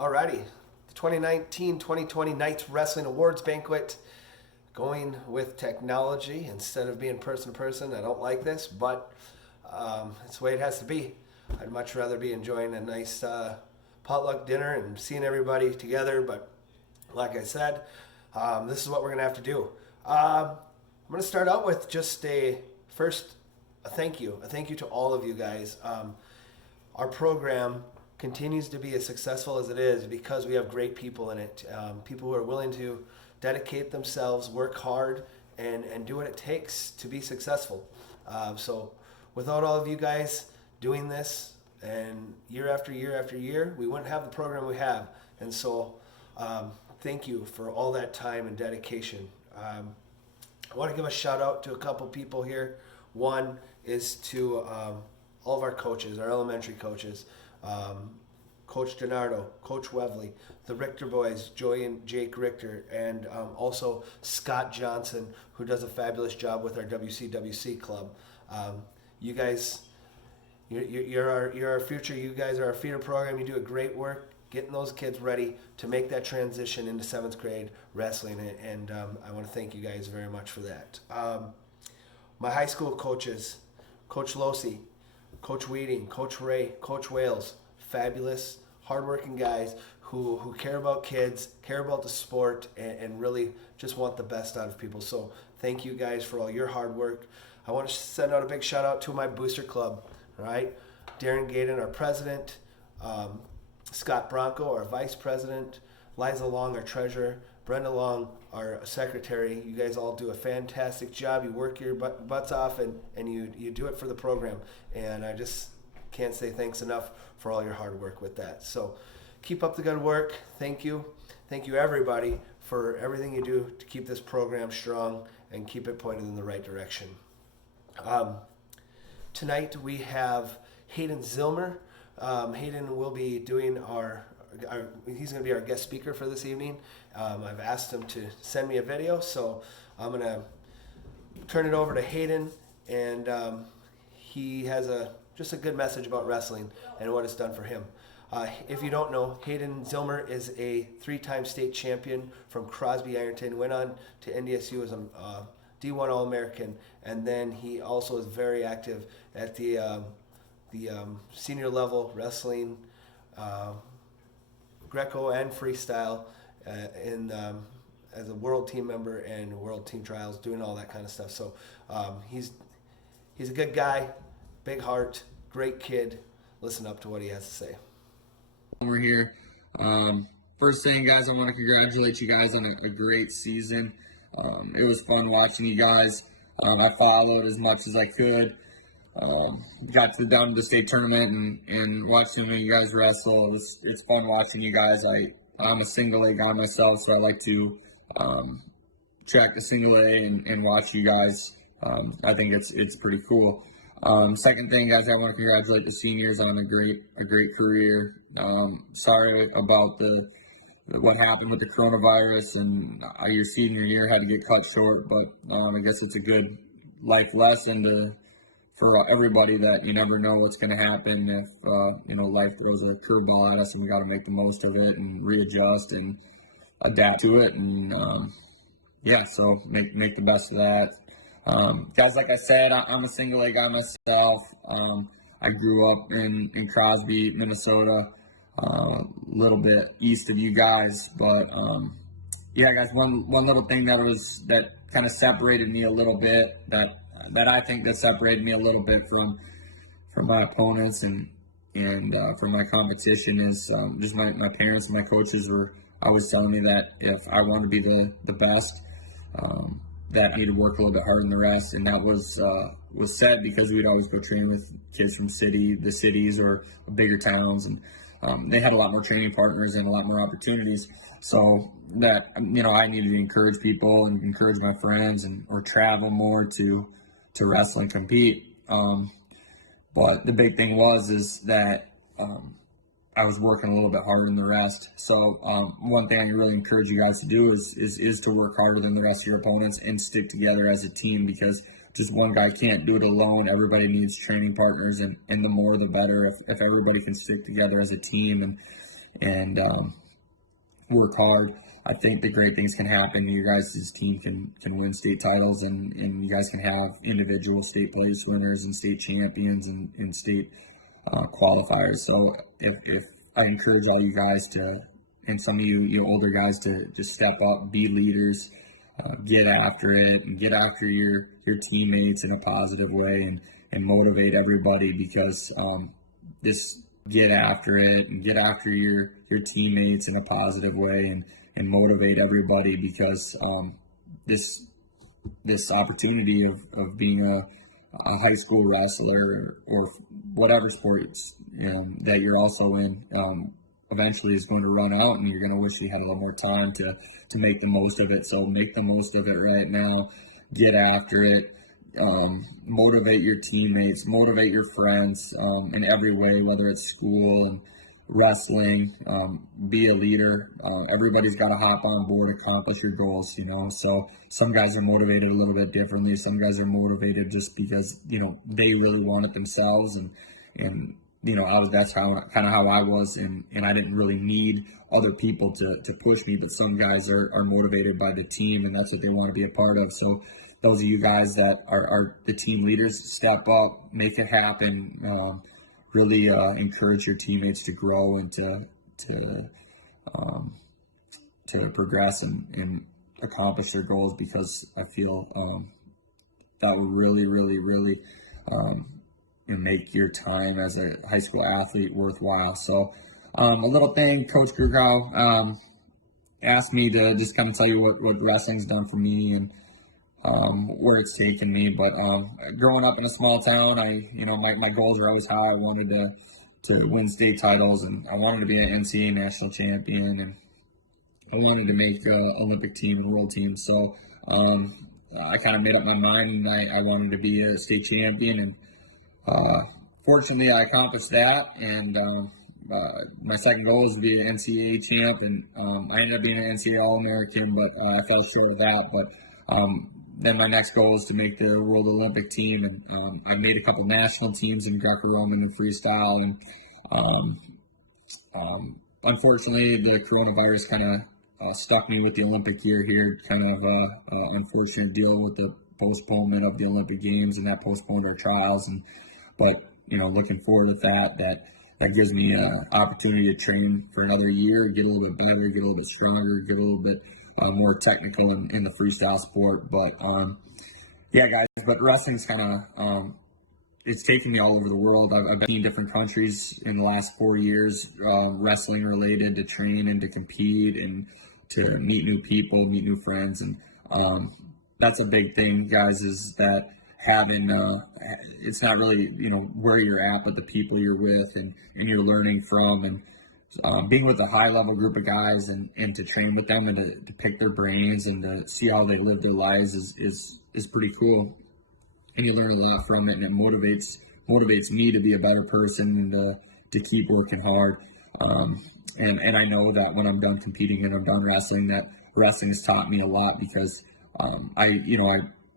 Alrighty, the 2019-2020 Knights Wrestling Awards Banquet, going with technology instead of being person to person. I don't like this, but it's the way it has to be. I'd much rather be enjoying a nice potluck dinner and seeing everybody together, but like I said, this is what we're going to have to do. I'm going to start out with just a thank you. A thank you to all of you guys. Our program continues to be as successful as it is because we have great people in it. People who are willing to dedicate themselves, work hard, and do what it takes to be successful. So without all of you guys doing this, and year after year after year, we wouldn't have the program we have. And so thank you for all that time and dedication. I want to give a shout out to a couple people here. One is to all of our coaches, our elementary coaches, Coach DiNardo, Coach Wevley, the Richter boys, Joey and Jake Richter, and also Scott Johnson, who does a fabulous job with our WCAABE club. You guys, you're our future. You guys are our feeder program. You do a great work getting those kids ready to make that transition into 7th grade wrestling, and I want to thank you guys very much for that. My high school coaches, Coach Losi, Coach Weeding, Coach Ray, Coach Wales, fabulous, hardworking guys who care about kids, care about the sport, and really just want the best out of people. So thank you guys for all your hard work. I want to send out a big shout out to my booster club, right? Darren Gaden, our president, Scott Bronco, our vice president, Liza Long, our treasurer, Brenda Long, our secretary. You guys all do a fantastic job. You work your butts off, and you do it for the program. And I just can't say thanks enough for all your hard work with that. So keep up the good work. Thank you. Thank you, everybody, for everything you do to keep this program strong and keep it pointed in the right direction. Tonight we have Hayden Zilmer. Hayden will be doing he's going to be our guest speaker for this evening. I've asked him to send me a video, so I'm going to turn it over to Hayden, and he has just a good message about wrestling and what it's done for him. If you don't know, Hayden Zilmer is a 3-time state champion from Crosby Ironton, went on to NDSU as a D1 All-American, and then he also is very active at the senior level wrestling, Greco and freestyle, as a world team member and world team trials, doing all that kind of stuff. So he's a good guy, big heart, great kid. Listen up to what he has to say. We're here. First thing, guys, I want to congratulate you guys on a great season. It was fun watching you guys. I followed as much as I could. Got down to the state tournament and watching you guys wrestle. It's fun watching you guys. I'm a single A guy myself, so I like to track the single A and watch you guys. I think it's pretty cool. Second thing, guys, I want to congratulate the seniors on a great career. Sorry about what happened with the coronavirus, and your senior year had to get cut short, but I guess it's a good life lesson for everybody that you never know what's going to happen if life throws a curveball at us, and we got to make the most of it and readjust and adapt to it, and so make the best of that. Guys, like I said, I'm a single A guy myself. I grew up in Crosby, Minnesota, a little bit east of you guys, but guys, one little thing that kind of separated me a little bit, that I think that separated me a little bit from my opponents and from my competition is just my parents and my coaches were always telling me that if I want to be the best, that I need to work a little bit harder than the rest, and that was said because we'd always go train with kids from the cities or bigger towns, and they had a lot more training partners and a lot more opportunities. So that I needed to encourage people and encourage my friends or travel more to wrestle and compete. But the big thing is that I was working a little bit harder than the rest. So one thing I really encourage you guys to do is to work harder than the rest of your opponents and stick together as a team, because just one guy can't do it alone. Everybody needs training partners, and the more the better if everybody can stick together as a team and work hard. I think the great things can happen. You guys' team can win state titles, and you guys can have individual state place winners and state champions and state qualifiers. So if I encourage all you guys to, and some of you older guys, to just step up, be leaders, get after it, and get after your teammates in a positive way, and motivate everybody, because this get after it and get after your teammates in a positive way, and motivate everybody, because this opportunity of being a high school wrestler or whatever sports that you're also in eventually is going to run out, and you're going to wish you had a little more time to make the most of it. So make the most of it right now. Get after it. Motivate your teammates, motivate your friends in every way, whether it's school and wrestling. Be a leader. Everybody's got to hop on board, accomplish your goals, so some guys are motivated a little bit differently. Some guys are motivated just because they really want it themselves, and that's kind of how I was, and I didn't really need other people to push me. But some guys are motivated by the team, and that's what they want to be a part of. So those of you guys that are the team leaders, step up, make it happen. Really encourage your teammates to grow and to progress and accomplish their goals, because I feel that will really, really, really make your time as a high school athlete worthwhile. So a little thing, Coach Grugow asked me to just kind of tell you what wrestling's done for me and where it's taken me. But growing up in a small town, my goals were always high. I wanted to win state titles, and I wanted to be an NCAA national champion, and I wanted to make Olympic team and world team. So I kind of made up my mind, and I wanted to be a state champion, and fortunately I accomplished that. And my second goal was to be an NCAA champ, and I ended up being an NCAA All-American, but I fell short of that. But then my next goal is to make the World Olympic team, and I made a couple national teams in Greco-Roman and freestyle, and unfortunately the coronavirus kind of stuck me with the Olympic year here. Kind of unfortunate deal with the postponement of the Olympic Games, and that postponed our trials. But looking forward to that gives me an opportunity to train for another year, get a little bit better, get a little bit stronger, get a little bit more technical in the freestyle sport. But yeah, guys, but wrestling's kind of it's taken me all over the world. I've been in different countries in the last 4 years, wrestling related, to train and to compete and to meet new people, meet new friends. And that's a big thing, guys, is that having it's not really where you're at, but the people you're with and you're learning from, and being with a high level group of guys and to train with them and to pick their brains and to see how they live their lives is pretty cool. And you learn a lot from it, and it motivates me to be a better person and to keep working hard. And I know that when I'm done competing and I'm done wrestling, that wrestling has taught me a lot, because I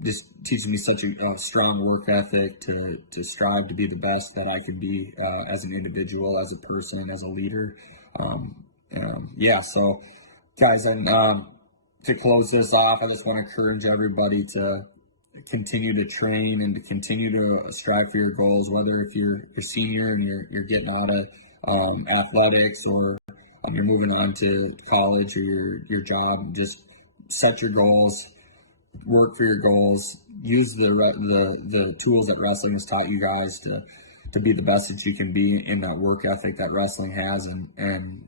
just teaches me such a strong work ethic to strive to be the best that I can be as an individual, as a person, as a leader. Yeah, so guys, and to close this off, I just want to encourage everybody to continue to train and to continue to strive for your goals, whether if you're a senior and you're getting out of athletics, or you're moving on to college or your job. Just set your goals, work for your goals, use the tools that wrestling has taught you guys to be the best that you can be in that work ethic that wrestling has, and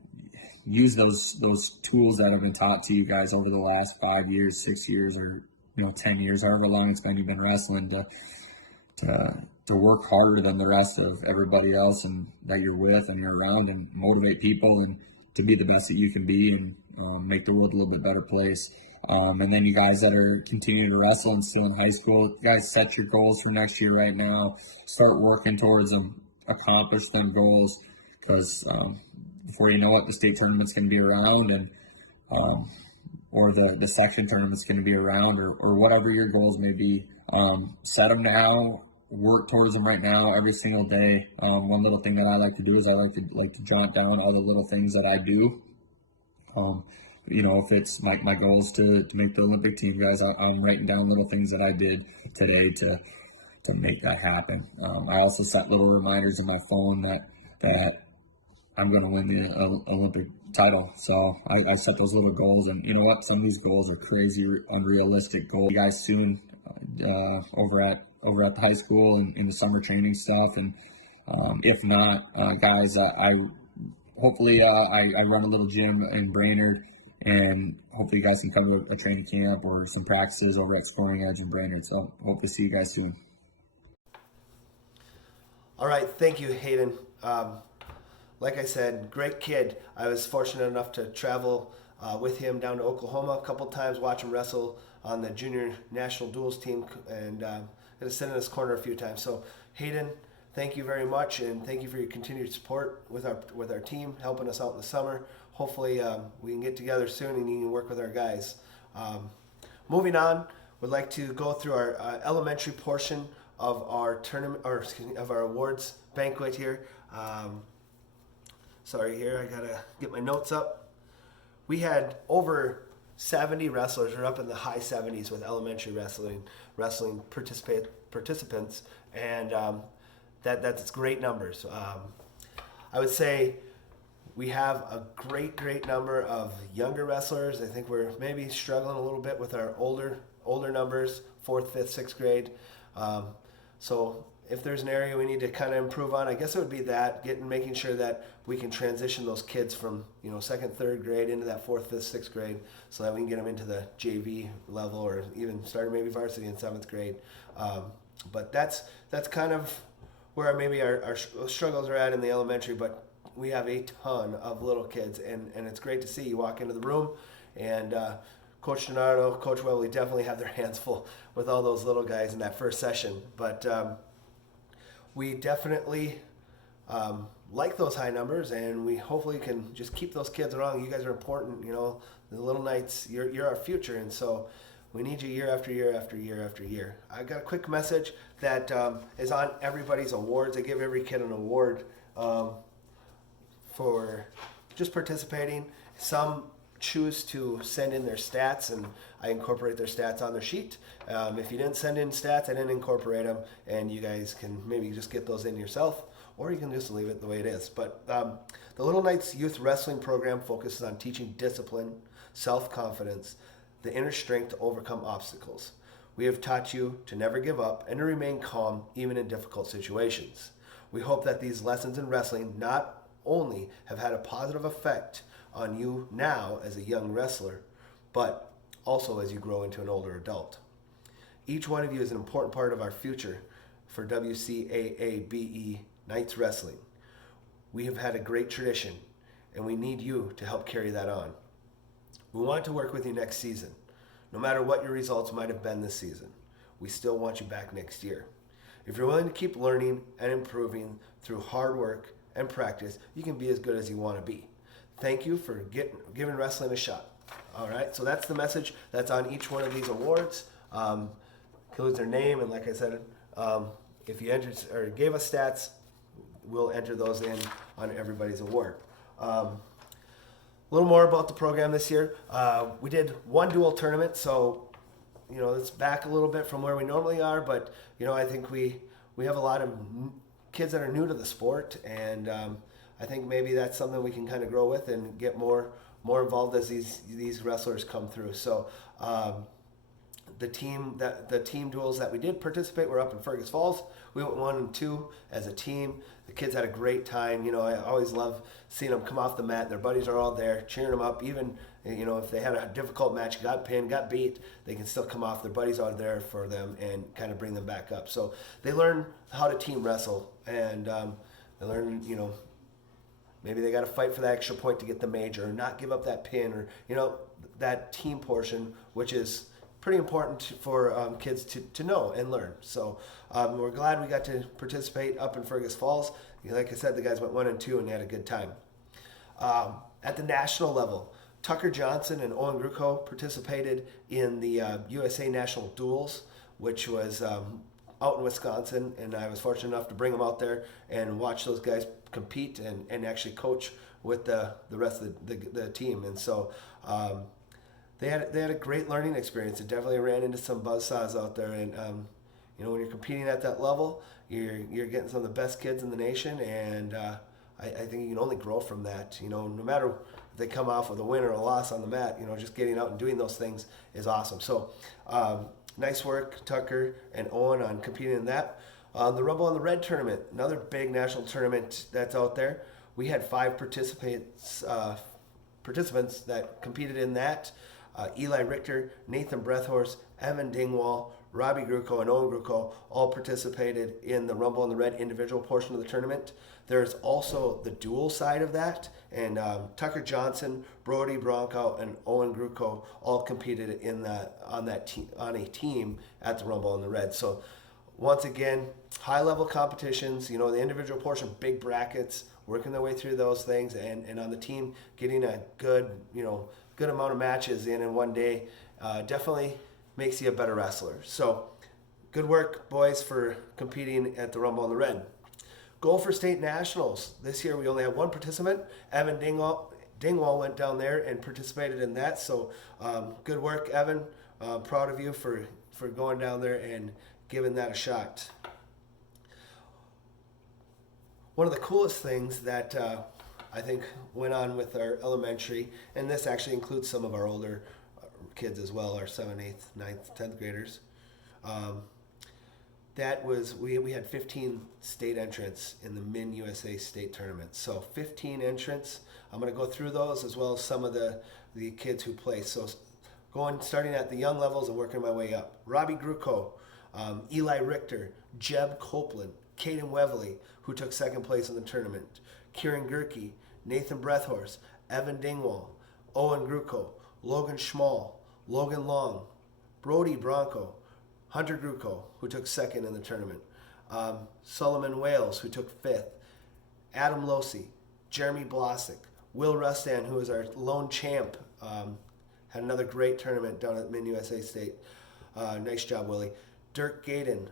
use those tools that have been taught to you guys over the last 5 years, 6 years, or 10 years, however long it's been you've been wrestling, to work harder than the rest of everybody else and that you're with and you're around, and motivate people and to be the best that you can be, and make the world a little bit better place. And then you guys that are continuing to wrestle and still in high school, guys, set your goals for next year right now. Start working towards them, accomplish them goals, because before you know it, the state tournament's going to be around, and or the section tournament's going to be around, or whatever your goals may be. Set them now, work towards them right now every single day. One little thing that I like to do is I like to jot down all the little things that I do. If it's my goal is to make the Olympic team, guys, I'm writing down little things that I did today to make that happen. I also set little reminders in my phone that I'm going to win the Olympic title. So I set those little goals, and you know what? Some of these goals are crazy, unrealistic goals. You guys soon over at the high school and in the summer training stuff, and if not, guys, I hopefully I run a little gym in Brainerd, and hopefully you guys can come to a training camp or some practices over at Scoring Edge in Brainerd. So hope to see you guys soon. All right, thank you, Hayden. Like I said, great kid. I was fortunate enough to travel with him down to Oklahoma a couple times, watch him wrestle on the junior national duels team, and to sit in his corner a few times. So Hayden, thank you very much, and thank you for your continued support with our team, helping us out in the summer. Hopefully we can get together soon and you can work with our guys. Moving on, we'd like to go through our elementary portion of our tournament, of our awards banquet here. Sorry, here I gotta get my notes up. We had over 70 wrestlers. We're up in the high 70s with elementary wrestling participants, and that's great numbers. I would say we have a great number of younger wrestlers. I think we're maybe struggling a little bit with our older numbers, 4th, 5th, 6th grade. So if there's an area we need to kind of improve on, I guess it would be that, making sure that we can transition those kids from 2nd, 3rd grade into that 4th, 5th, 6th grade, so that we can get them into the JV level or even starting maybe varsity in 7th grade. But that's kind of where maybe our struggles are at in the elementary. But we have a ton of little kids, and it's great to see. You walk into the room, and Coach Donardo, Coach Webley definitely have their hands full with all those little guys in that first session. But we definitely like those high numbers, and we hopefully can just keep those kids around. You guys are important, the Little Knights, you're our future, and so we need you year after year after year after year. I got a quick message that is on everybody's awards. I give every kid an award for just participating. Some choose to send in their stats, and I incorporate their stats on their sheet. If you didn't send in stats, I didn't incorporate them, and you guys can maybe just get those in yourself, or you can just leave it the way it is. But the Little Knights Youth Wrestling Program focuses on teaching discipline, self-confidence, the inner strength to overcome obstacles. We have taught you to never give up and to remain calm even in difficult situations. We hope that these lessons in wrestling not only have had a positive effect on you now as a young wrestler, but also as you grow into an older adult. Each one of you is an important part of our future for WCAABE Knights Wrestling. We have had a great tradition, and we need you to help carry that on. We want to work with you next season. No matter what your results might have been this season, we still want you back next year. If you're willing to keep learning and improving through hard work and practice, you can be as good as you want to be. Thank you for giving wrestling a shot. All right, so that's the message that's on each one of these awards. Includes their name, and like I said, if you entered or gave us stats, we'll enter those in on everybody's award. A little more about the program this year. We did one dual tournament, so it's back a little bit from where we normally are, but I think we have a lot of kids that are new to the sport, and I think maybe that's something we can kind of grow with and get more involved as these wrestlers come through. So the team duels that we did participate were up in Fergus Falls. We went 1 and 2 as a team. The kids had a great time. I always love seeing them come off the mat. Their buddies are all there cheering them up. Even if they had a difficult match, got pinned, got beat, they can still come off. Their buddies are there for them and kind of bring them back up. So they learn how to team wrestle, and they learn maybe they got to fight for that extra point to get the major, or not give up that pin, or that team portion, which is pretty important for kids to know and learn. So we're glad we got to participate up in Fergus Falls. Like I said, the guys went 1 and 2 and they had a good time. At the national level, Tucker Johnson and Owen Gruco participated in the USA National Duels, which was out in Wisconsin, and I was fortunate enough to bring them out there and watch those guys compete and actually coach with the rest of the team. And so they had a great learning experience. It definitely ran into some buzzsaws out there, and when you're competing at that level, you're getting some of the best kids in the nation, and I think you can only grow from that. No matter if they come off with a win or a loss on the mat, just getting out and doing those things is awesome. So nice work, Tucker and Owen, on competing in that. The Rumble on the Red tournament, another big national tournament that's out there. We had 5 participants that competed in that. Eli Richter, Nathan Breathhorse, Evan Dingwall, Robbie Gruco, and Owen Gruco all participated in the Rumble on the Red individual portion of the tournament. There's also the dual side of that, and Tucker Johnson, Brody Bronco, and Owen Gruco all competed on a team at the Rumble on the Red. So once again, high level competitions. The individual portion, big brackets, working their way through those things, and on the team getting a good amount of matches in one day definitely makes you a better wrestler. So good work, boys, for competing at the Rumble on the Red. Goal for state nationals. This year we only have 1 participant. Evan Dingwall went down there and participated in that. So good work, Evan. Proud of you for going down there and giving that a shot. One of the coolest things that I think went on with our elementary, and this actually includes some of our older kids as well, our 7th, 8th, 9th, 10th graders. That was, we had 15 state entrants in the Min USA state tournament. So 15 entrants. I'm going to go through those as well as some of the kids who play. So starting at the young levels and working my way up. Robbie Gruco, Eli Richter, Jeb Copeland, Caden Webley, who took 2nd place in the tournament, Kieran Gerke, Nathan Breathhorse, Evan Dingwall, Owen Gruco, Logan Schmall, Logan Long, Brody Bronco, Hunter Gruco, who took 2nd in the tournament, Solomon Wales, who took 5th, Adam Losi, Jeremy Blosick, Will Rustan, who was our lone champ, had another great tournament down at Min USA State. Nice job, Willie. Dirk Gaden,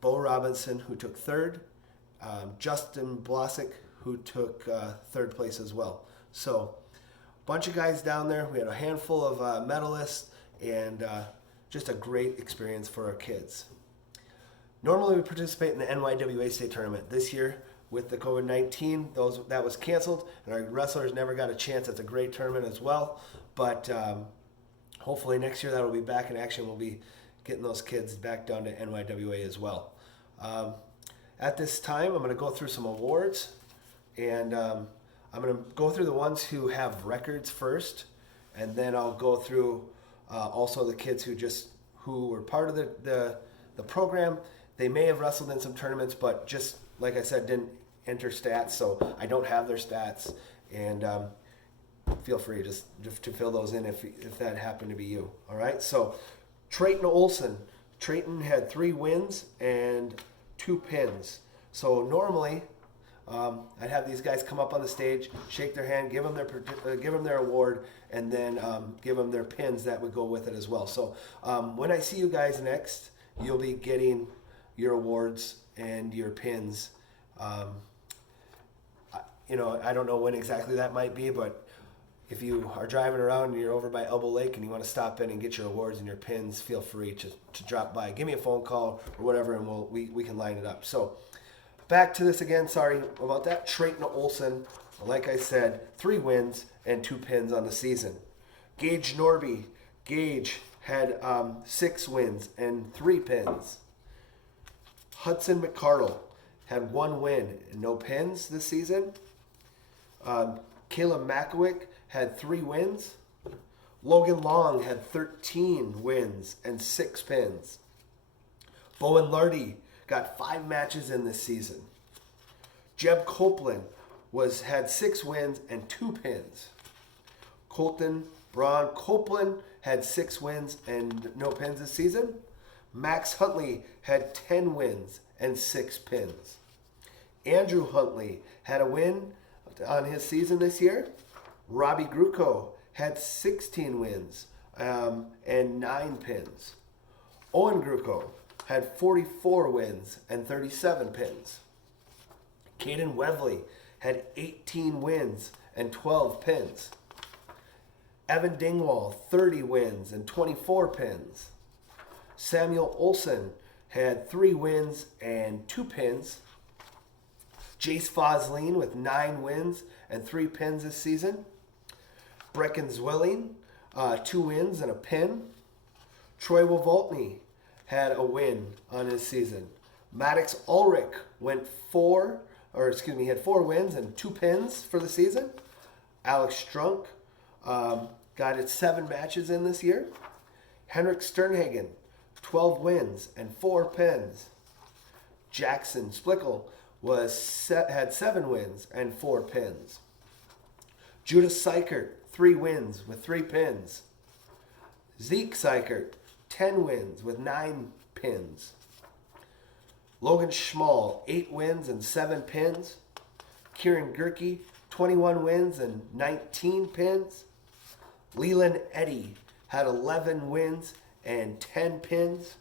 Bo Robinson, who took 3rd, Justin Blosick, who took 3rd place as well. So a bunch of guys down there. We had a handful of medalists, and just a great experience for our kids. Normally we participate in the NYWA state tournament. This year, with the COVID-19, that was canceled, and our wrestlers never got a chance. It's a great tournament as well, but hopefully next year that'll be back in action. We'll be getting those kids back down to NYWA as well. At this time, I'm going to go through some awards, and I'm going to go through the ones who have records first, and then I'll go through also the kids who were part of the program. They may have wrestled in some tournaments, but just like I said, didn't enter stats, so I don't have their stats. And feel free just to fill those in if that happened to be you. All right. So Trayton Olson. Trayton had 3 wins and 2 pins. So normally, I'd have these guys come up on the stage, shake their hand, give them their award, and then give them their pins that would go with it as well. So when I see you guys next, you'll be getting your awards and your pins. I don't know when exactly that might be, but if you are driving around and you're over by Elbow Lake and you want to stop in and get your awards and your pins, feel free to drop by. Give me a phone call or whatever, and we can line it up. So back to this again. Sorry about that. Trayton Olson, like I said, 3 wins and 2 pins on the season. Gage Norby. Gage had 6 wins and 3 pins. Hudson McCardle had 1 win and no pins this season. Caleb Makowick had 3 wins. Logan Long had 13 wins and 6 pins. Bowen Lardy got 5 matches in this season. Jeb Copeland had 6 wins and 2 pins. Colton Braun Copeland had 6 wins and no pins this season. Max Huntley had 10 wins and 6 pins. Andrew Huntley had a win on his season this year. Robbie Gruco had 16 wins and 9 pins. Owen Gruco had 44 wins and 37 pins. Caden Webley had 18 wins and 12 pins. Evan Dingwall, 30 wins and 24 pins. Samuel Olson had 3 wins and 2 pins. Jace Fosleen with 9 wins and 3 pins this season. Brecken Zwilling, 2 wins and a pin. Troy Wovoltney had a win on his season. Maddox Ulrich had 4 wins and 2 pins for the season. Alex Strunk got it 7 matches in this year. Henrik Sternhagen, 12 wins and 4 pins. Jackson Splickel had 7 wins and 4 pins. Judah Seichert, 3 wins with 3 pins. Zeke Seichert, 10 wins with 9 pins. Logan Schmall, 8 wins and 7 pins. Kieran Gerke, 21 wins and 19 pins. Leland Eddy had 11 wins and 10 pins.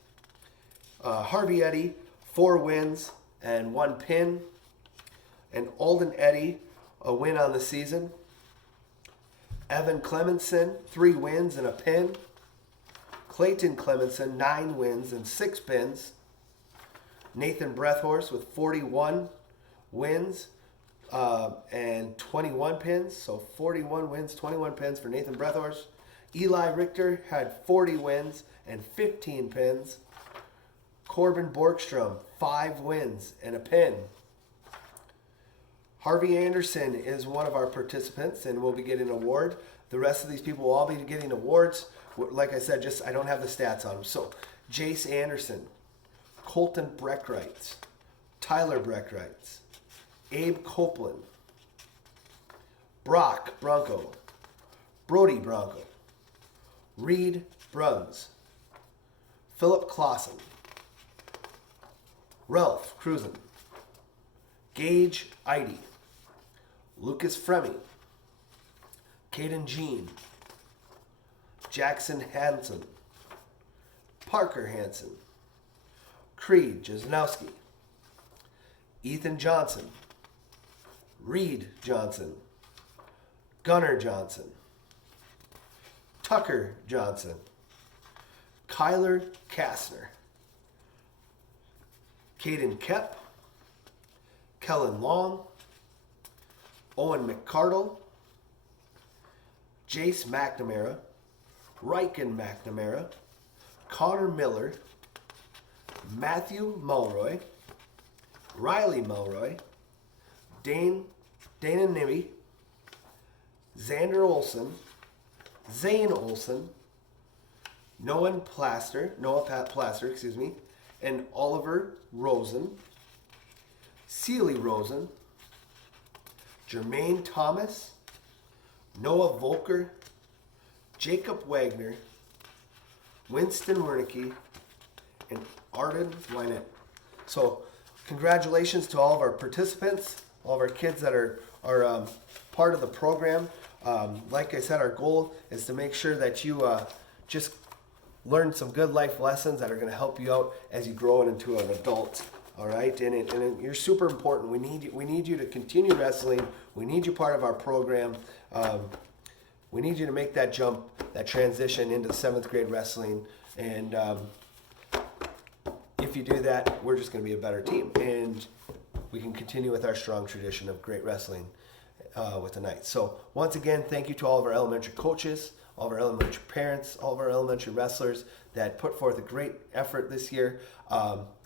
Harvey Eddy, 4 wins and 1 pin. And Alden Eddy, a win on the season. Evan Clemenson, 3 wins and a pin. Clayton Clemenson, 9 wins and 6 pins. Nathan Breathhorse with 41 wins and 21 pins. So 41 wins, 21 pins for Nathan Breathhorse. Eli Richter had 40 wins and 15 pins. Corbin Borgstrom, 5 wins and a pin. Harvey Anderson is one of our participants and will be getting an award. The rest of these people will all be getting awards. Like I said, I don't have the stats on them. So Jace Anderson, Colton Breckreitz, Tyler Breckreitz, Abe Copeland, Brock Bronco, Brody Bronco, Reed Bruns, Philip Clausen, Ralph Cruzen, Gage Eide, Lucas Fremy, Caden Jean, Jackson Hansen, Parker Hansen, Creed Jesnowski, Ethan Johnson, Reed Johnson, Gunnar Johnson, Tucker Johnson, Kyler Kastner, Caden Kep, Kellen Long, Owen McCardle, Jace McNamara, Riken McNamara, Connor Miller, Matthew Mulroy, Riley Mulroy, Dana Nibby, Xander Olson, Zane Olson, Noah Plaster, and Oliver Rosen, Sealy Rosen, Jermaine Thomas, Noah Volker, Jacob Wagner, Winston Wernicke, and Arden Wynett. So congratulations to all of our participants, all of our kids that are part of the program. Like I said, our goal is to make sure that you just learn some good life lessons that are going to help you out as you grow into an adult. All right, and you're super important. We need you to continue wrestling. We need you part of our program. We need you to make that jump, that transition into 7th grade wrestling. And if you do that, we're just going to be a better team, and we can continue with our strong tradition of great wrestling with the Knights. So once again, thank you to all of our elementary coaches, all of our elementary parents, all of our elementary wrestlers that put forth a great effort this year.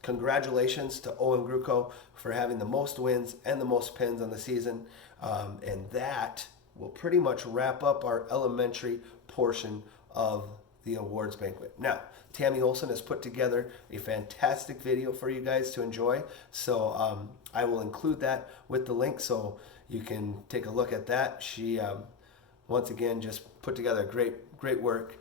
Congratulations to Owen Gruco for having the most wins and the most pins on the season. And that will pretty much wrap up our elementary portion of the awards banquet. Now, Tammy Olson has put together a fantastic video for you guys to enjoy. So I will include that with the link so you can take a look at that. She, once again, just put together great work.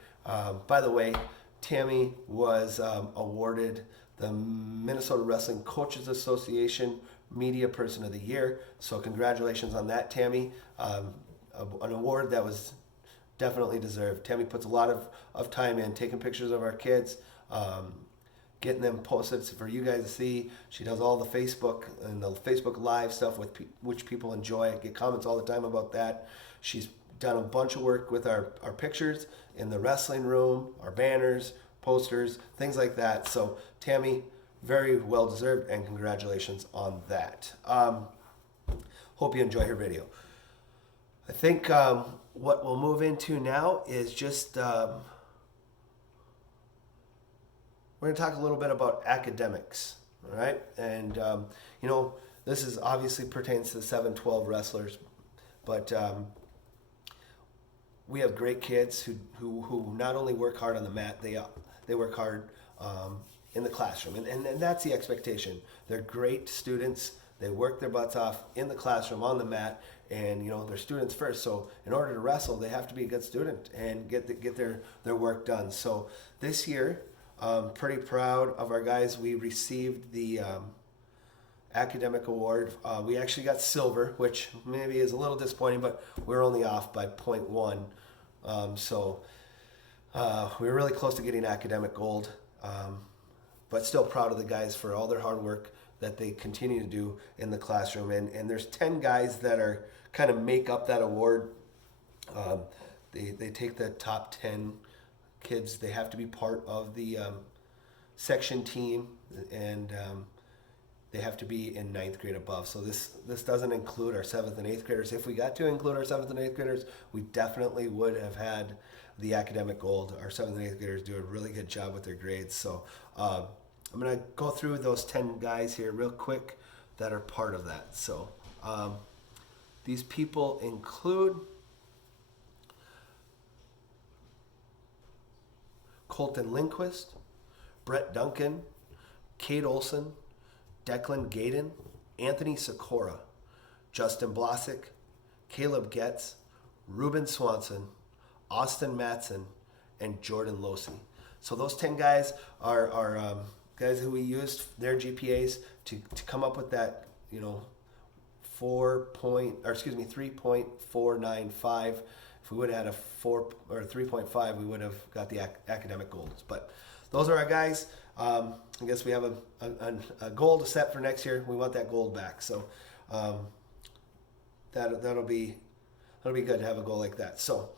By the way, Tammy was awarded the Minnesota Wrestling Coaches Association Media Person of the Year. So congratulations on that, Tammy. An award that was definitely deserved. Tammy puts a lot of time in taking pictures of our kids, getting them posted for you guys to see. She does all the Facebook and the Facebook Live stuff with which people enjoy. I get comments all the time about that. She's done a bunch of work with our pictures in the wrestling room, our banners, posters, things like that. So Tammy, very well deserved, and congratulations on that. Hope you enjoy her video. I think what we'll move into now is just we're going to talk a little bit about academics, all right? And this is obviously pertains to the 7-12 wrestlers, but we have great kids who not only work hard on the mat, they work hard in the classroom, and that's the expectation. They're great students. They work their butts off in the classroom, on the mat, and they're students first. So in order to wrestle, they have to be a good student and get their work done. So this year, pretty proud of our guys. We received the academic award. We actually got silver, which maybe is a little disappointing, but we're only off by 0.1. So we were really close to getting academic gold, but still proud of the guys for all their hard work that they continue to do in the classroom. And there's 10 guys that are kind of make up that award. They take the top 10 kids. They have to be part of the section team, and they have to be in 9th grade above. So this doesn't include our 7th and 8th graders. If we got to include our 7th and 8th graders, we definitely would have had the academic gold. Our 7th and 8th graders do a really good job with their grades. So I'm going to go through those 10 guys here real quick that are part of that. So these people include Colton Lindquist, Brett Duncan, Kate Olson, Declan Gaydon, Anthony Sikora, Justin Blasick, Caleb Getz, Ruben Swanson, Austin Matson, and Jordan Losey. So those 10 guys are guys who we used their GPAs to come up with that 3.495. If we would have had a 4 or 3.5, we would have got the academic goals. But those are our guys. I guess we have a goal to set for next year. We want that gold back. So that'll be good to have a goal like that. So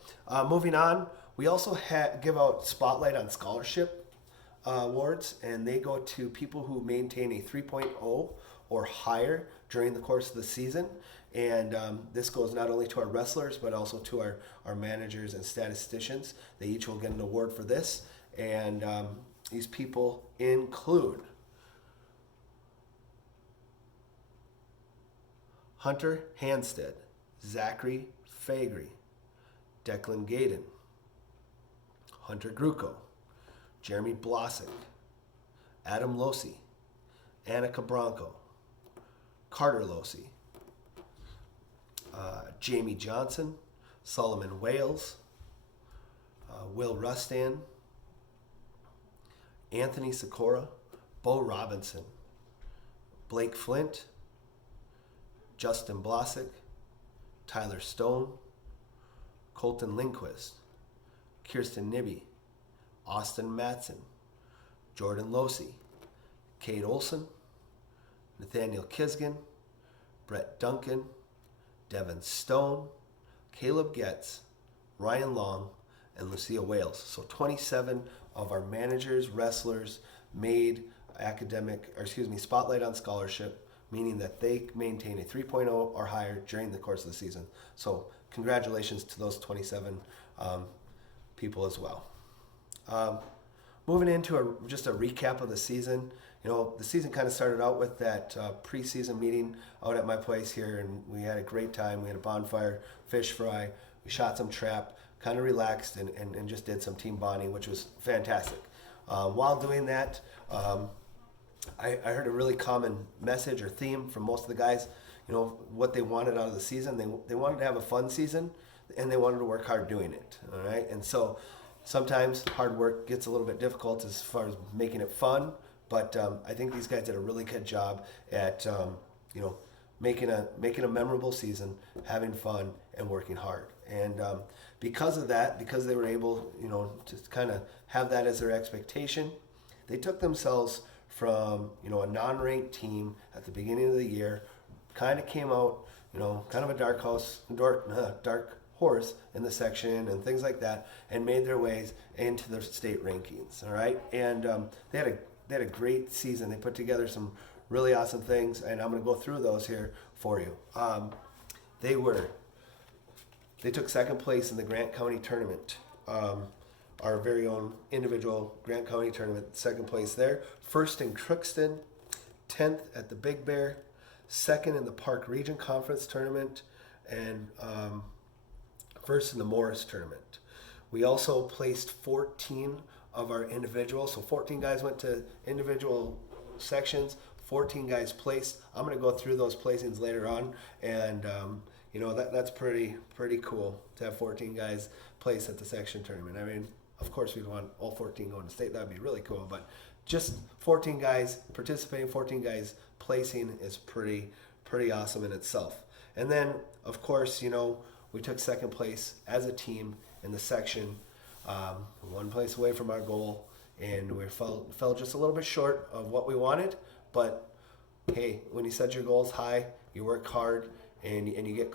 moving on, we also give out Spotlight on Scholarship awards, and they go to people who maintain a 3.0 or higher during the course of the season. And this goes not only to our wrestlers, but also to our managers and statisticians. They each will get an award for this. And these people include Hunter Hanstead, Zachary Fagry, Declan Gaydon, Hunter Gruco, Jeremy Blasick, Adam Losey, Annika Bronco, Carter Losey, Jamie Johnson, Solomon Wales, Will Rustan, Anthony Sikora, Bo Robinson, Blake Flint, Justin Blasick, Tyler Stone, Colton Lindquist, Kirsten Nibby, Austin Matson, Jordan Losey, Kate Olson, Nathaniel Kisgan, Brett Duncan, Devin Stone, Caleb Getz, Ryan Long, and Lucia Wales. So 27 of our managers, wrestlers made Spotlight on Scholarship, meaning that they maintain a 3.0 or higher during the course of the season. So congratulations to those 27 people as well. Moving into just a recap of the season. The season kind of started out with that preseason meeting out at my place here, and we had a great time. We had a bonfire, fish fry, we shot some trap, kind of relaxed, and just did some team bonding, which was fantastic. While doing that, I heard a really common message or theme from most of the guys, what they wanted out of the season. They wanted to have a fun season, and they wanted to work hard doing it, all right? And so sometimes hard work gets a little bit difficult as far as making it fun, but I think these guys did a really good job at making a memorable season, having fun, and working hard. And because of that, because they were able to kind of have that as their expectation, They took themselves from, a non-ranked team at the beginning of the year, kind of came out, kind of a dark horse in the section and things like that, and made their ways into the state rankings. All right, and they had a great season. They put together some really awesome things, and I'm going to go through those here for you. They took second place in the Grant County tournament. Our very own individual Grant County tournament, second place there. First in Crookston, 10th at the Big Bear, second in the Park Region Conference tournament, and first in the Morris tournament. We also placed 14 of our individuals. So 14 guys went to individual sections, 14 guys placed. I'm going to go through those placings later on, and that's pretty cool to have 14 guys place at the section tournament. I mean, of course we'd want all 14 going to state. That would be really cool, but just 14 guys participating, 14 guys placing is pretty awesome in itself. And then, of course, we took second place as a team in the section, one place away from our goal, and we fell just a little bit short of what we wanted. But hey, when you set your goals high, you work hard, and you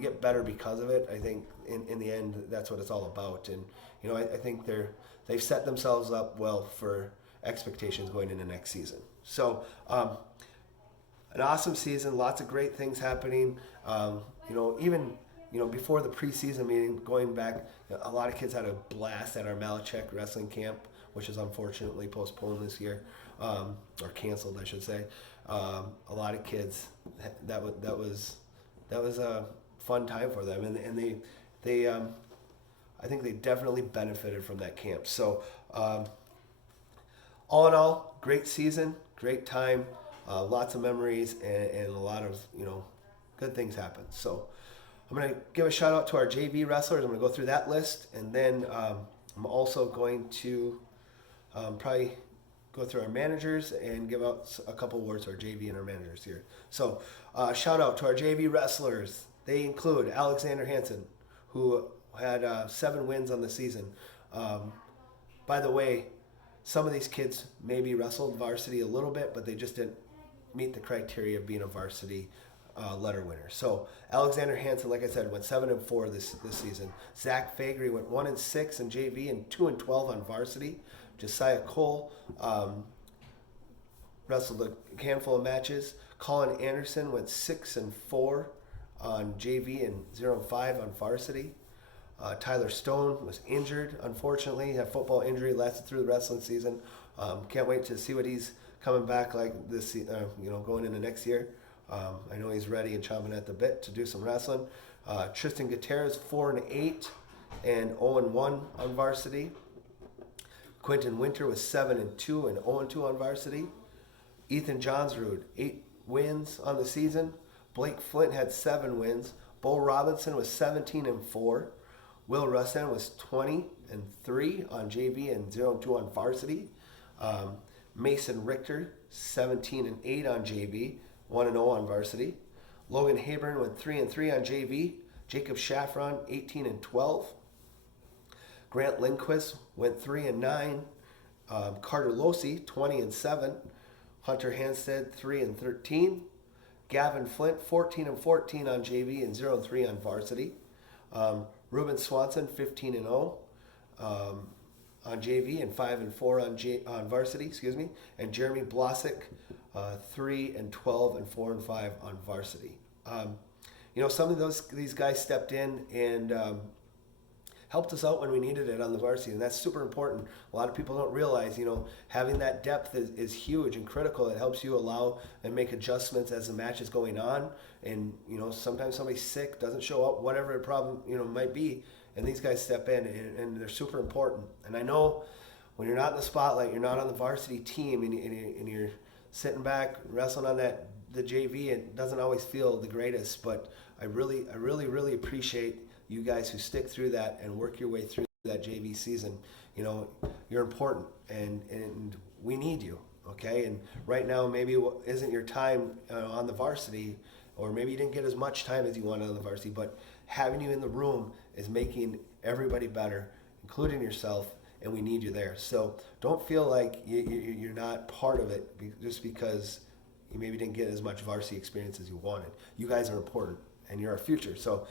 get better because of it. I think in the end, that's what it's all about. And I think they've set themselves up well for expectations going into next season. So an awesome season, lots of great things happening. Even before the preseason meeting, going back, a lot of kids had a blast at our Malachek wrestling camp, which is unfortunately postponed this year, or canceled, I should say. A lot of kids, that was a fun time for them, and they I think they definitely benefited from that camp. So all in all, great season, great time, lots of memories, and a lot of good things happened. So I'm going to give a shout out to our JV wrestlers. I'm going to go through that list, and then I'm also going to probably go through our managers and give out a couple awards to our JV and our managers here. So shout out to our JV wrestlers. They include Alexander Hansen, who had 7 wins on the season. By the way, some of these kids maybe wrestled varsity a little bit, but they just didn't meet the criteria of being a varsity letter winner. So Alexander Hansen, like I said, went 7-4 this season. Zach Fagery went 1-6 in JV and 2-12 on varsity. Josiah Cole wrestled a handful of matches. Colin Anderson went 6-4 on JV and 0-5 on varsity. Tyler Stone was injured, unfortunately. He had a football injury, lasted through the wrestling season. Can't wait to see what he's coming back like this, going into next year. I know he's ready and chomping at the bit to do some wrestling. Tristan Gutierrez, 4-8 and 0-1 on varsity. Quentin Winter was 7-2 and 0-2 on varsity. Ethan Johnsrud, 8 wins on the season. Blake Flint had 7 wins. Bo Robinson was 17-4. Will Rustin was 20-3 on JV and 0-2 on varsity. Mason Richter, 17-8 on JV, 1-0 on varsity. Logan Hayburn went 3-3 on JV. Jacob Shaffron, 18-12. Grant Lindquist went 3-9. Carter Losi, 20-7. Hunter Hanstead, 3-13. Gavin Flint, 14-14 on JV and 0-3 on varsity. Ruben Swanson, 15-0 on JV and 5-4 on varsity. And Jeremy Blosick, 3-12 and 4-5 on varsity. Some of these guys stepped in and helped us out when we needed it on the varsity, and that's super important. A lot of people don't realize, having that depth is huge and critical. It helps you allow and make adjustments as the match is going on, and sometimes somebody's sick, doesn't show up, whatever the problem might be, and these guys step in, and they're super important. And I know when you're not in the spotlight, you're not on the varsity team, and you're sitting back wrestling on the JV, it doesn't always feel the greatest, but I really appreciate you guys who stick through that and work your way through that JV season. You're important, and we need you, okay? And right now, maybe it isn't your time on the varsity, or maybe you didn't get as much time as you wanted on the varsity, but having you in the room is making everybody better, including yourself, and we need you there. So don't feel like you're not part of it just because you maybe didn't get as much varsity experience as you wanted. You guys are important, and you're our future. So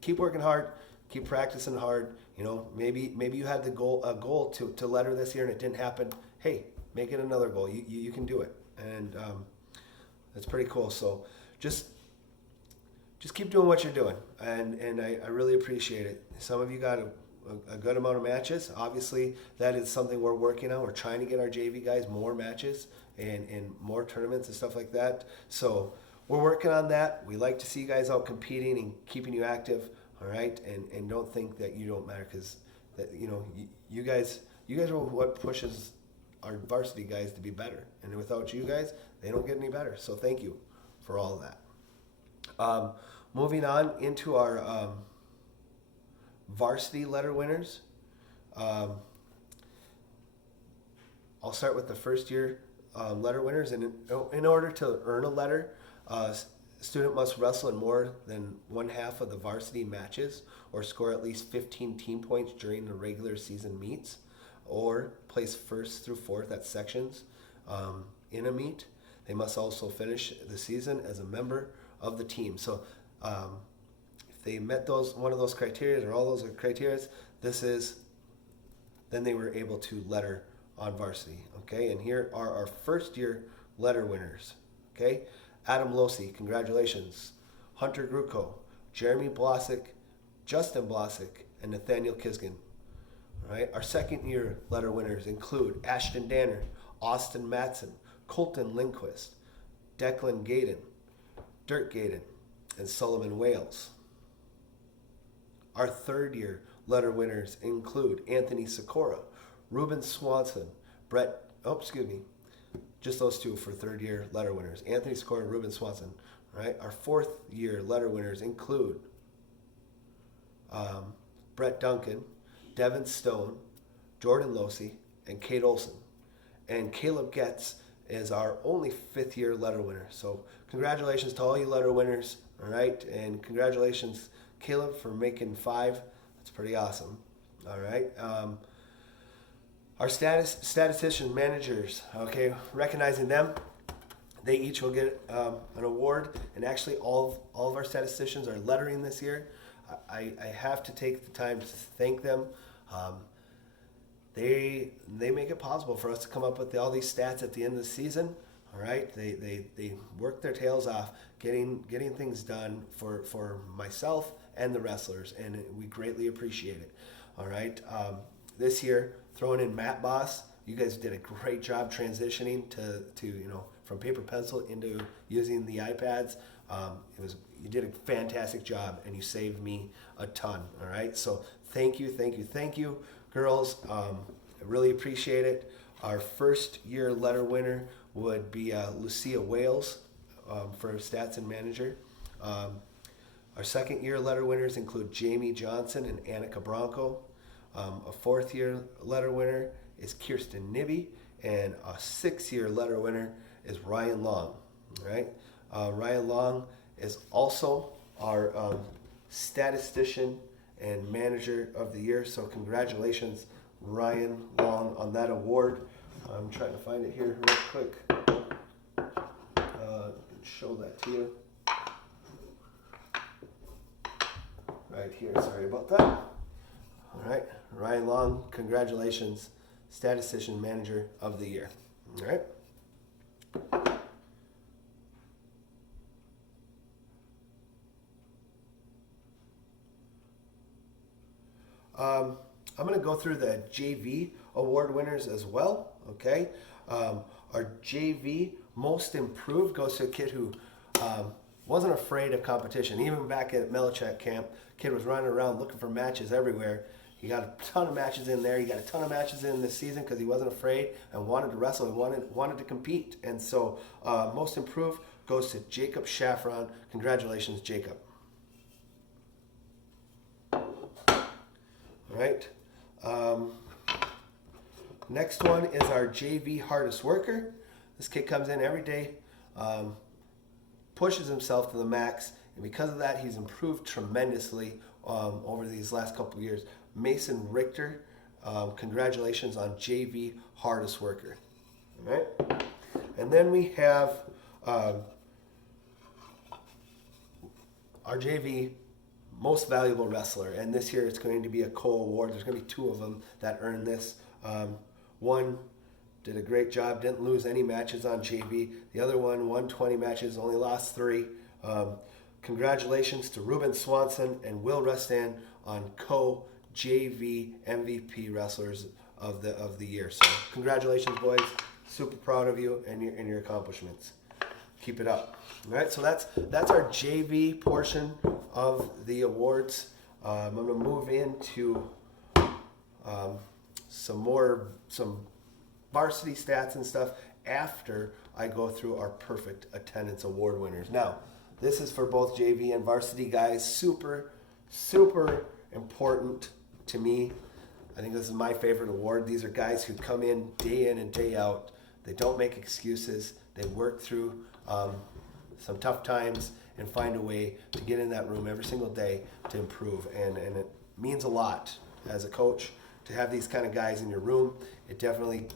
keep working hard, keep practicing hard. You know, maybe you had the goal to letter this year and it didn't happen. Hey, make it another goal. You can do it, and that's pretty cool. So just keep doing what you're doing, and I really appreciate it. Some of you got a good amount of matches. Obviously, that is something we're working on. We're trying to get our JV guys more matches and more tournaments and stuff like that. So we're working on that. We like to see you guys out competing and keeping you active. All right, and don't think that you don't matter, because that you guys are what pushes our varsity guys to be better. And without you guys, they don't get any better. So thank you for all of that. Moving on into our varsity letter winners. I'll start with the first year letter winners. And in order to earn a letter, student must wrestle in more than one half of the varsity matches, or score at least 15 team points during the regular season meets, or place first through fourth at sections in a meet. They must also finish the season as a member of the team. So if they met one of those criteria or all those criteria, then they were able to letter on varsity. Okay, and here are our first year letter winners. Okay, Adam Losi, congratulations. Hunter Gruco, Jeremy Blosick, Justin Blosick, and Nathaniel Kisgan. All right, our second year letter winners include Ashton Danner, Austin Matson, Colton Lindquist, Declan Gaydon, Dirk Gaydon, and Solomon Wales. Our third year letter winners include Anthony Sikora, Ruben Swanson, just those two for third year letter winners, Anthony Sikora and Ruben Swanson. All right, our fourth year letter winners include Brett Duncan, Devin Stone, Jordan Losi, and Kate Olson. And Caleb Getz is our only fifth year letter winner. So congratulations to all you letter winners, all right? And congratulations, Caleb, for making 5. That's pretty awesome, all right? Our statistician managers, okay, recognizing them, they each will get an award. And actually all of our statisticians are lettering this year. I have to take the time to thank them. They make it possible for us to come up with all these stats at the end of the season. All right, they work their tails off getting things done for myself and the wrestlers, and we greatly appreciate it. All right, this year throwing in Matt Boss, you guys did a great job transitioning to from paper pencil into using the iPads. You did a fantastic job, and you saved me a ton. All right, so thank you, girls. I really appreciate it. Our first year letter winner would be Lucia Wales for stats and manager. Our second year letter winners include Jamie Johnson and Annika Bronco. A fourth year letter winner is Kirsten Nibby, and a 6th year letter winner is Ryan Long. All right, Ryan Long is also our statistician and manager of the year. So congratulations, Ryan Long, on that award. I'm trying to find it here real quick. Show that to you. Right here, sorry about that. All right, Ryan Long, congratulations, statistician manager of the year. All right. I'm going to go through the JV award winners as well, okay? Our JV most improved goes to a kid who wasn't afraid of competition. Even back at Melichek camp, kid was running around looking for matches everywhere. He got a ton of matches in there. He got a ton of matches in this season because he wasn't afraid and wanted to wrestle and wanted to compete. And so most improved goes to Jacob Shaffron. Congratulations, Jacob. All right. Next one is our JV hardest worker. This kid comes in every day, pushes himself to the max, and because of that, he's improved tremendously over these last couple of years. Mason Richter Congratulations on JV hardest worker. All right. And then we have our JV most valuable wrestler. And this year it's going to be a co-award. There's going to be 2 of them that earn this. One did a great job, didn't lose any matches on JV. The other one won 20 matches, only lost 3. Congratulations to Ruben Swanson and Will Rustan on co-JV MVP wrestlers of the year. So congratulations, boys. Super proud of you and your accomplishments. Keep it up. All right, so that's our JV portion of the awards. I'm going to move into some varsity stats and stuff after I go through our perfect attendance award winners. Now, this is for both JV and varsity guys. Super, super important to me. I think this is my favorite award. These are guys who come in and day out. They don't make excuses. They work through some tough times and find a way to get in that room every single day to improve. And it means a lot as a coach to have these kind of guys in your room. It definitely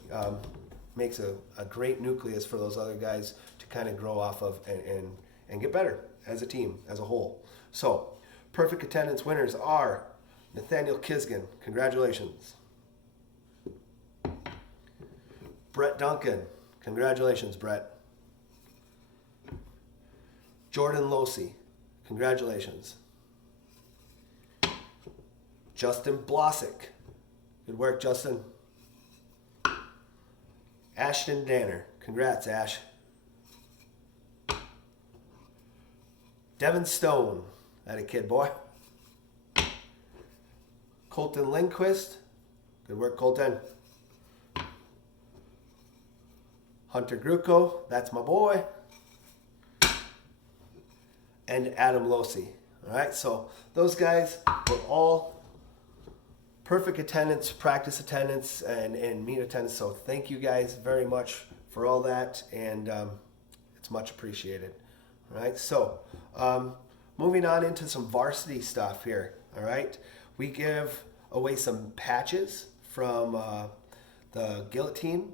makes a great nucleus for those other guys to kind of grow off of and get better as a team, as a whole. So, perfect attendance winners are Nathaniel Kisgan. Congratulations. Brett Duncan. Congratulations, Brett. Jordan Losey. Congratulations. Justin Blosick. Good work, Justin. Ashton Danner. Congrats, Ash. Devin Stone. That a kid, boy. Colton Lindquist. Good work, Colton. Hunter Gruco. That's my boy. And Adam Losey. All right, so those guys were all perfect attendance, practice attendance, and meet attendance. So thank you guys very much for all that, and it's much appreciated. All right, so moving on into some varsity stuff here. All right, we give away some patches from the Guillotine,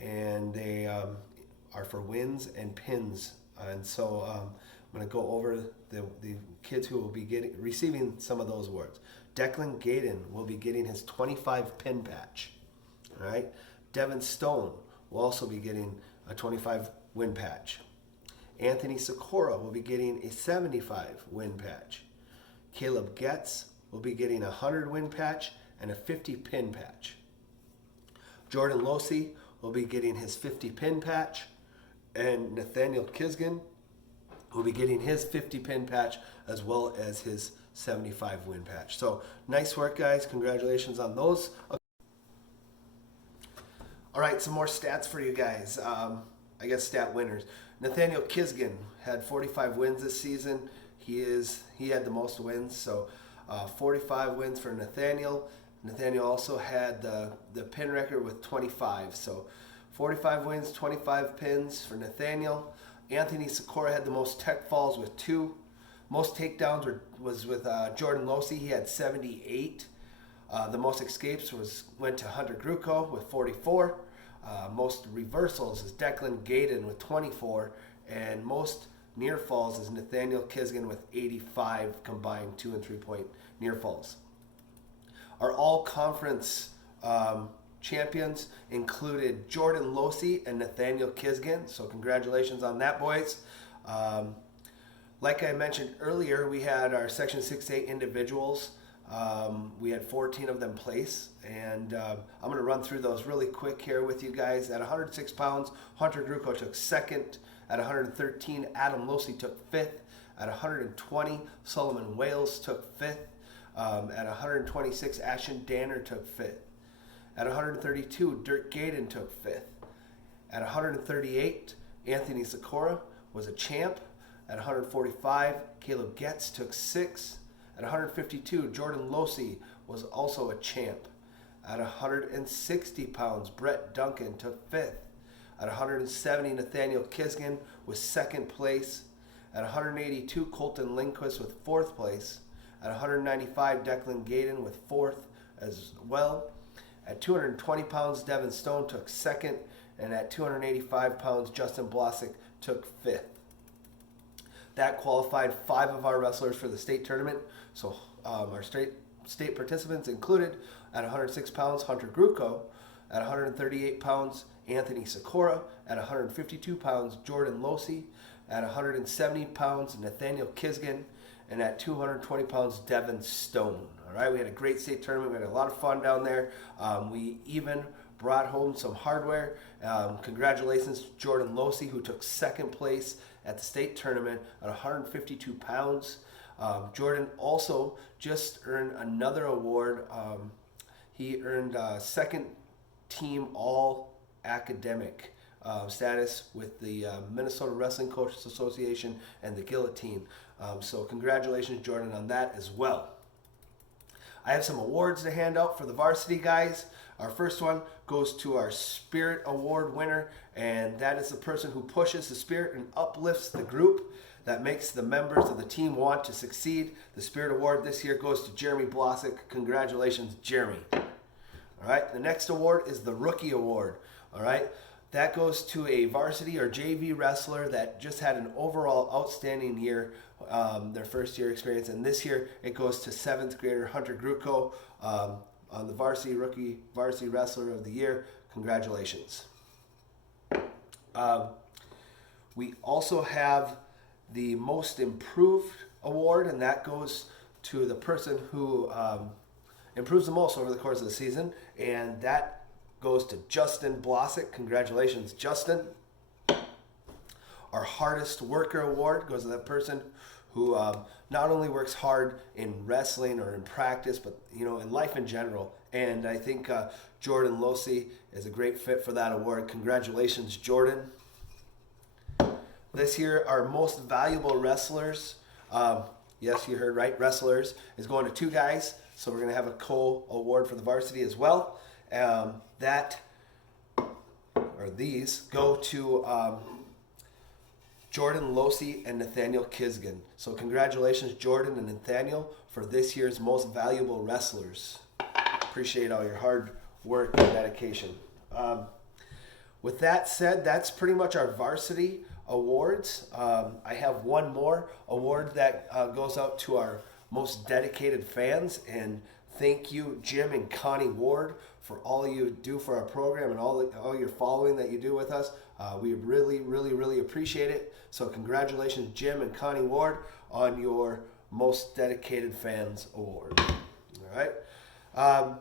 and they are for wins and pins. And so I'm going to go over the kids who will be receiving some of those awards. Declan Gaydon will be getting his 25 pin patch. All right. Devin Stone will also be getting a 25 win patch. Anthony Sikora will be getting a 75 win patch. Caleb Getz will be getting a 100 win patch and a 50 pin patch. Jordan Losey will be getting his 50 pin patch, and Nathaniel Kisgan will be getting his 50 pin patch as well as his 75 win patch. So nice work, guys. Congratulations on those. All right, some more stats for you guys. I guess stat winners. Nathaniel Kisgan had 45 wins this season. He had the most wins, so 45 wins for Nathaniel. Nathaniel also had the pin record with 25, so 45 wins, 25 pins for Nathaniel. Anthony Sikora had the most tech falls with 2. Most takedowns was with Jordan Losey. He had 78. The most escapes went to Hunter Gruco with 44. Most reversals is Declan Gaydon with 24. And most near falls is Nathaniel Kisgan with 85 combined 2 and 3 point near falls. Our all-conference champions included Jordan Losey and Nathaniel Kisgan. So congratulations on that, boys. Like I mentioned earlier, we had our Section 6A individuals. We had 14 of them place, and I'm going to run through those really quick here with you guys. At 106 pounds, Hunter Gruco took 2nd. At 113, Adam Losey took 5th. At 120, Solomon Wales took 5th. At 126, Ashton Danner took 5th. At 132, Dirk Gaydon took 5th. At 138, Anthony Sikora was a champ. At 145, Caleb Getz took 6th. At 152, Jordan Losey was also a champ. At 160 pounds, Brett Duncan took 5th. At 170, Nathaniel Kisgan was 2nd place. At 182, Colton Lindquist with 4th place. At 195, Declan Gaydon with 4th as well. At 220 pounds, Devin Stone took second, and at 285 pounds, Justin Blasick took fifth. That qualified 5 of our wrestlers for the state tournament. So our state participants included at 106 pounds, Hunter Gruco; at 138 pounds, Anthony Sikora; at 152 pounds, Jordan Losey; at 170 pounds, Nathaniel Kisgan; and at 220 pounds, Devin Stone. All right, we had a great state tournament. We had a lot of fun down there. We even brought home some hardware. Congratulations to Jordan Losey, who took second place at the state tournament at 152 pounds. Jordan also just earned another award. He earned second team all academic status with the Minnesota Wrestling Coaches Association and the Guillotine. So congratulations, Jordan, on that as well. I have some awards to hand out for the varsity guys. Our first one goes to our Spirit Award winner, and that is the person who pushes the spirit and uplifts the group, that makes the members of the team want to succeed. The Spirit Award this year goes to Jeremy Blasick. Congratulations, Jeremy. All right, the next award is the Rookie Award. All right, that goes to a varsity or JV wrestler that just had an overall outstanding year, their first year experience. And this year it goes to 7th grader Hunter Gruco on the varsity wrestler of the year. Congratulations. We also have the Most Improved Award, and that goes to the person who improves the most over the course of the season, and that goes to Justin Blasick. Congratulations, Justin. Our Hardest Worker Award goes to that person who not only works hard in wrestling or in practice, but in life in general. And I think Jordan Losey is a great fit for that award. Congratulations, Jordan. This year, our Most Valuable Wrestlers, yes, you heard right, wrestlers, is going to 2 guys. So we're going to have a co-award for the varsity as well. These go to Jordan Losey and Nathaniel Kisgan. So congratulations, Jordan and Nathaniel, for this year's Most Valuable Wrestlers. Appreciate all your hard work and dedication. With that said, that's pretty much our varsity awards. I have one more award that goes out to our most dedicated fans, and thank you, Jim and Connie Ward, for all you do for our program and all your following that you do with us. We really, really, really appreciate it. So congratulations, Jim and Connie Ward, on your Most Dedicated Fans Award. All right.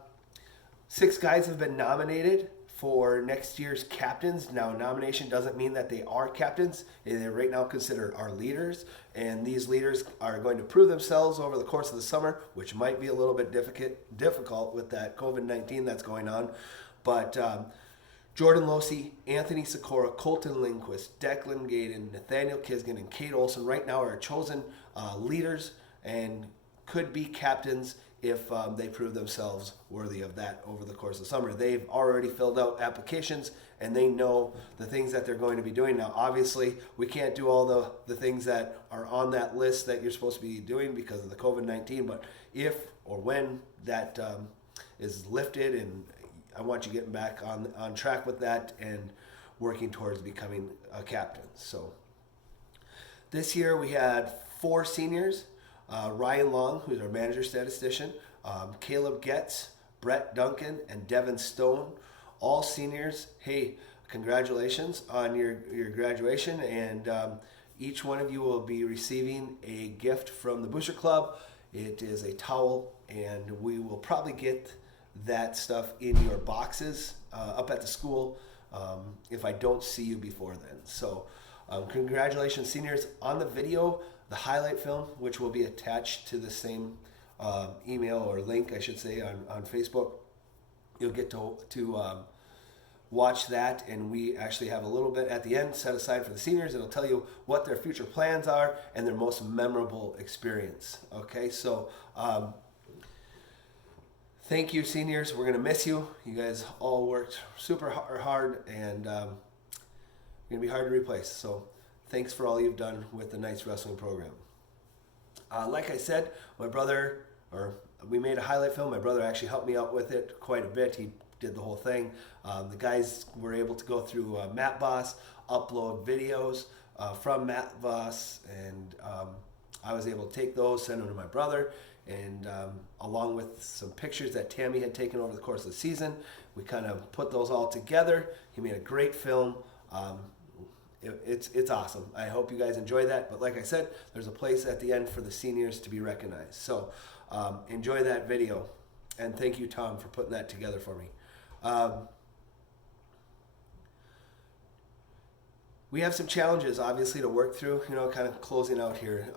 6 guys have been nominated for next year's captains. Now, nomination doesn't mean that they are captains. They're right now considered our leaders, and these leaders are going to prove themselves over the course of the summer, which might be a little bit difficult with that COVID-19 that's going on. But Jordan Losey, Anthony Sikora, Colton Lindquist, Declan Gaden, Nathaniel Kisgan, and Kate Olson right now are our chosen leaders and could be captains if they prove themselves worthy of that over the course of the summer. They've already filled out applications, and they know the things that they're going to be doing. Now, obviously, we can't do all the things that are on that list that you're supposed to be doing because of the COVID-19, but if or when that is lifted, and I want you getting back on track with that and working towards becoming a captain. So this year we had 4 seniors. Ryan Long, who's our manager statistician, Caleb Getz, Brett Duncan, and Devin Stone, all seniors. Hey, congratulations on your graduation, and each one of you will be receiving a gift from the Booster Club. It is a towel, and we will probably get that stuff in your boxes up at the school if I don't see you before then. So congratulations, seniors. On the video, the highlight film, which will be attached to the same email or link, I should say, on Facebook, you'll get to watch that, and we actually have a little bit at the end set aside for the seniors. It'll tell you what their future plans are and their most memorable experience. Okay, so thank you, seniors. We're going to miss you. You guys all worked super hard, and you're going to be hard to replace. So thanks for all you've done with the Knights Wrestling program. Like I said, my brother, we made a highlight film. My brother actually helped me out with it quite a bit. He did the whole thing. The guys were able to go through MapBoss, upload videos from MapBoss, and I was able to take those, send them to my brother, and along with some pictures that Tammy had taken over the course of the season, we kind of put those all together. He made a great film. It's awesome. I hope you guys enjoy that. But like I said, there's a place at the end for the seniors to be recognized. So enjoy that video. And thank you, Tom, for putting that together for me. We have some challenges, obviously, to work through, kind of closing out here.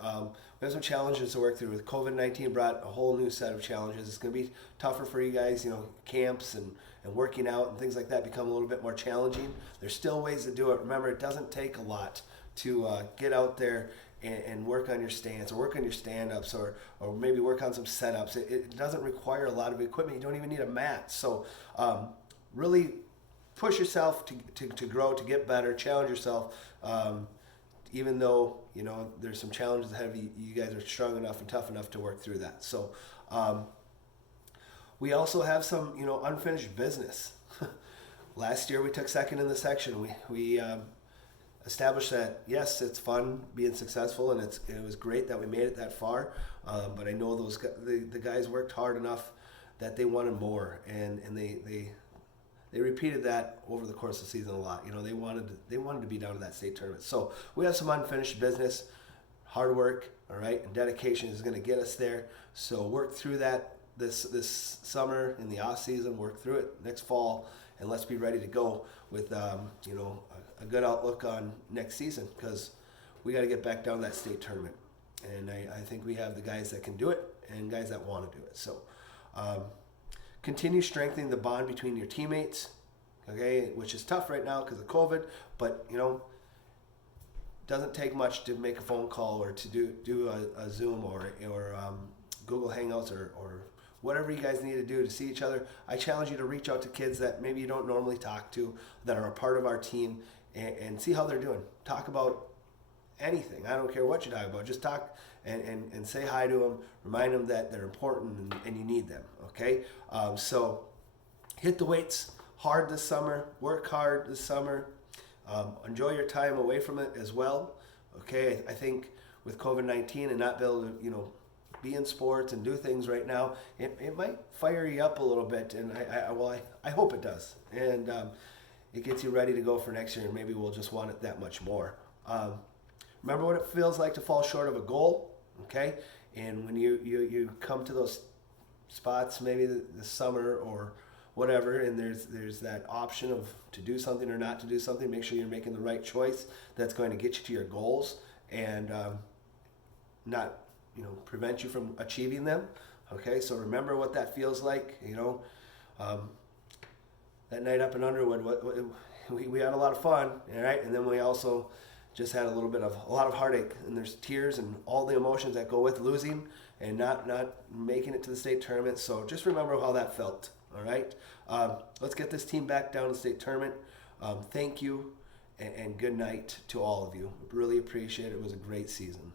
We have some challenges to work through. With COVID-19 brought a whole new set of challenges. It's going to be tougher for you guys, camps and working out and things like that become a little bit more challenging. There's still ways to do it. Remember, it doesn't take a lot to get out there and work on your stance or work on your stand-ups or maybe work on some setups. It doesn't require a lot of equipment. You don't even need a mat. So really push yourself to grow, to get better, challenge yourself. Even though, there's some challenges ahead of you, you guys are strong enough and tough enough to work through that. So we also have some, unfinished business. Last year we took second in the section. We established that, yes, it's fun being successful, and it was great that we made it that far. But I know the guys worked hard enough that they wanted more, and they repeated that over the course of the season a lot. They wanted to be down to that state tournament. So we have some unfinished business. Hard work, all right, and dedication is going to get us there. So work through that this summer in the off season. Work through it next fall, and let's be ready to go with a good outlook on next season, because we got to get back down to that state tournament. And I think we have the guys that can do it and guys that want to do it. So continue strengthening the bond between your teammates, okay, which is tough right now because of COVID, but doesn't take much to make a phone call or to do a Zoom or Google Hangouts or whatever you guys need to do to see each other. I challenge you to reach out to kids that maybe you don't normally talk to, that are a part of our team, and see how they're doing. Talk about anything. I don't care what you talk about. Just talk and say hi to them. Remind them that they're important and you need them, okay? So hit the weights hard this summer. Work hard this summer. Enjoy your time away from it as well, okay? I think with COVID-19 and not be able to, be in sports and do things right now, it might fire you up a little bit, and I hope it does. And it gets you ready to go for next year, and maybe we'll just want it that much more. Remember what it feels like to fall short of a goal, okay? And when you come to those spots, maybe this summer or whatever, and there's that option of to do something or not to do something, make sure you're making the right choice that's going to get you to your goals and not prevent you from achieving them. Okay, so remember what that feels like. That night up in Underwood, we had a lot of fun, all right, and then we also just had a lot of heartache, and there's tears and all the emotions that go with losing and not making it to the state tournament. So just remember how that felt. All right, let's get this team back down to the state tournament. Thank you, and good night to all of you. Really appreciate it. It was a great season.